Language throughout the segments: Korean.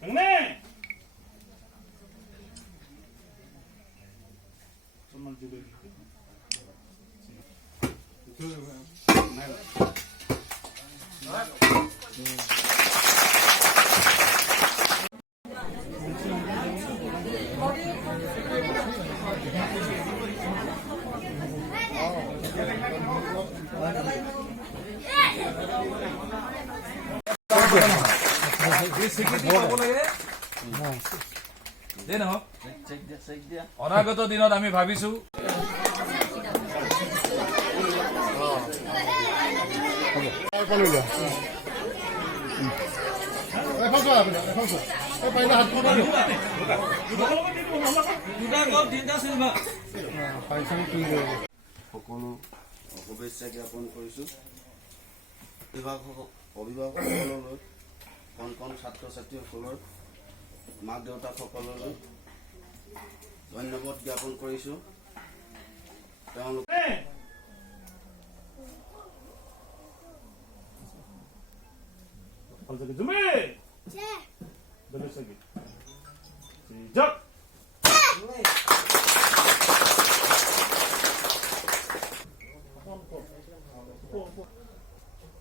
형님! 좀만 주고 অনাগত দিনত আমি ভাবিছো সকলো শুভেচ্ছা জ্ঞাপন কৰিছোঁ। অভিভাৱকসকললৈ কণ কণ ছাত্ৰ ছাত্ৰীসকলৰ মাক দেউতাকসকললৈ ধন্যবাদ জ্ঞাপন কৰিছোঁ। তেওঁলোকে 준비! 돌려서기 시작!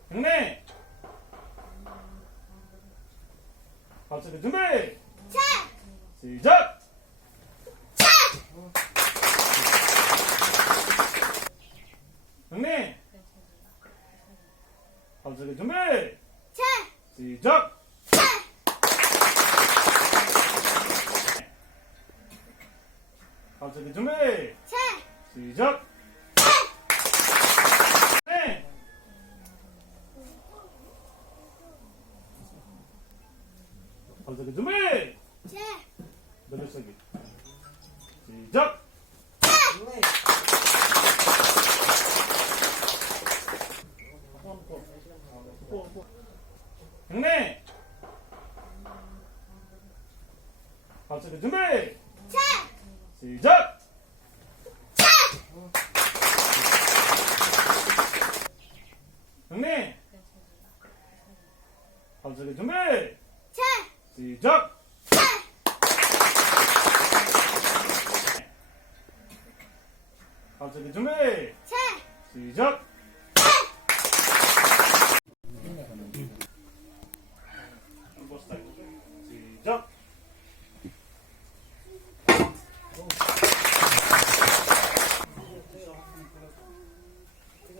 형님! 갑자기 준비! 시작! 형님! 갑자기 준비! 시작! 갑자기 준비! 시작! 네! 갑자기 준비! 돌려서기 시작! 형님! 갑자기 준비! 시작! 형님! 갑자기 준비! 시작! 갑자기 준비! 시작! 시작!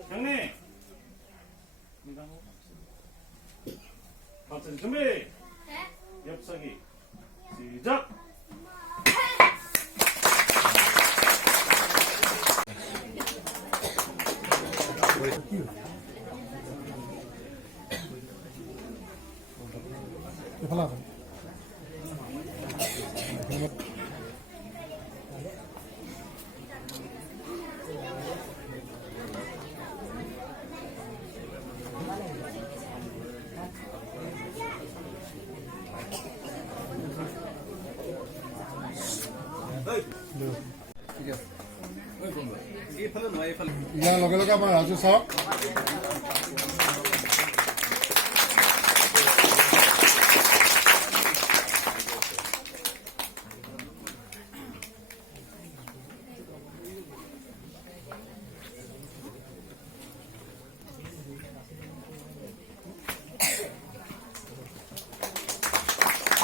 형님! 갑자기 준비! 엽서기 시작! ইয়াৰ লগে লগে আমাৰ ৰাজু চাওক